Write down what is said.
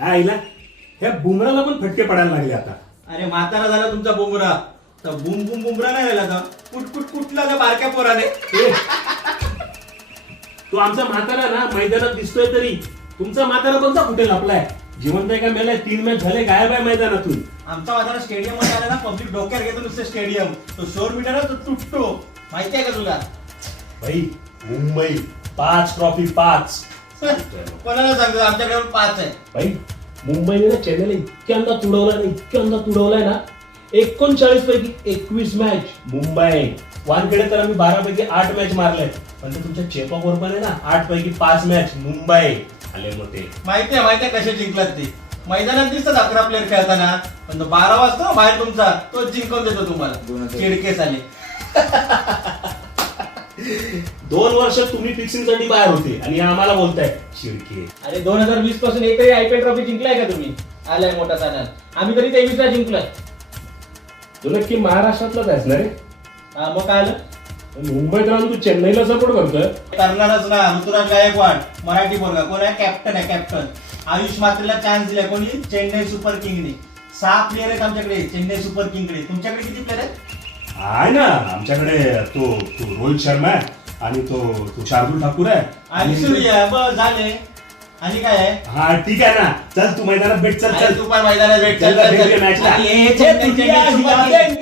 आईला ह्या बुमराला पण फटके पडायला लागले आता. अरे म्हातारा झाला तुमचा बुमरा तर बुम बुम बुमरा नाही झाला तर कुठला त्या बारक्या पोराने. तो आमचा म्हातारा ना मैदानात दिसतोय तरी तुमचा म्हातारा कोणता कुठे लपलाय? जिवंत आहे का मेलाय? 3 मॅच झाले गायब आहे मैदानातून. आमचा म्हातारा स्टेडियम मध्ये आला ना पब्लिक डोक्यावर घेतो नुसतं स्टेडियम. तो 100 मीटर तो तुटतो माहिती आहे का तुला? भाई मुंबई 5 ट्रॉफी 5. कोणाला सांगतो आमच्याकडे 5 आहे. भाई मुंबईने ना चेन्नईला इतक्यांदा तुडवलाय ना 39 पैकी 21 मॅच मुंबई. वानखेडे तर आम्ही 12 पैकी 8 मॅच मारले. पण तुमच्या चेपॉकवर पण आहे ना 8 पैकी 5 मॅच मुंबई आले मोठे. माहिती आहे कसे जिंकलात ते. मैदानात दिसतात 11 प्लेअर खेळताना पण तो 12 वाजता बाहेर तुमचा तो जिंकून देतो तुम्हाला. चिडकेस आले. 2 वर्ष तुम्ही फिक्सिंग साठी बाहेर होते आणि आम्हाला बोलताय चिडके. अरे 2020 पासून एकही आयपीएल ट्रॉफी जिंकलाय का तुम्ही? आलाय मोठा साधा. आम्ही तरी 23 ला जिंकलोय. तू नक्की महाराष्ट्रातलाच आहेस ना रे? हा मग काय आलं? मुंबईत राहून तू चेन्नईला सपोर्ट करतोय? करणारच ना. ऋतुराज गायकवाड मराठी पोरगा कोण आहे? कॅप्टन आहे कॅप्टन. आयुष मात्रेला चान्स दिलाय कोणी? चेन्नई सुपर किंगने. 6 प्लेअर आहेत आमच्याकडे चेन्नई सुपर किंगकडे. तुमच्याकडे किती प्लेअर आहेत? आहे ना आमच्याकडे तो रोहित शर्मा आहे आणि तो शार्दुल ठाकूर आहे आणि सूर्या. बस झाले. आणि काय आहे? हा ठीक आहे ना. चल तू मैदानात भेट. चल अरे तू पण मैदानात भेट. चल, भेटूया match ला. आणि हे चेन्नई सुपर किंग.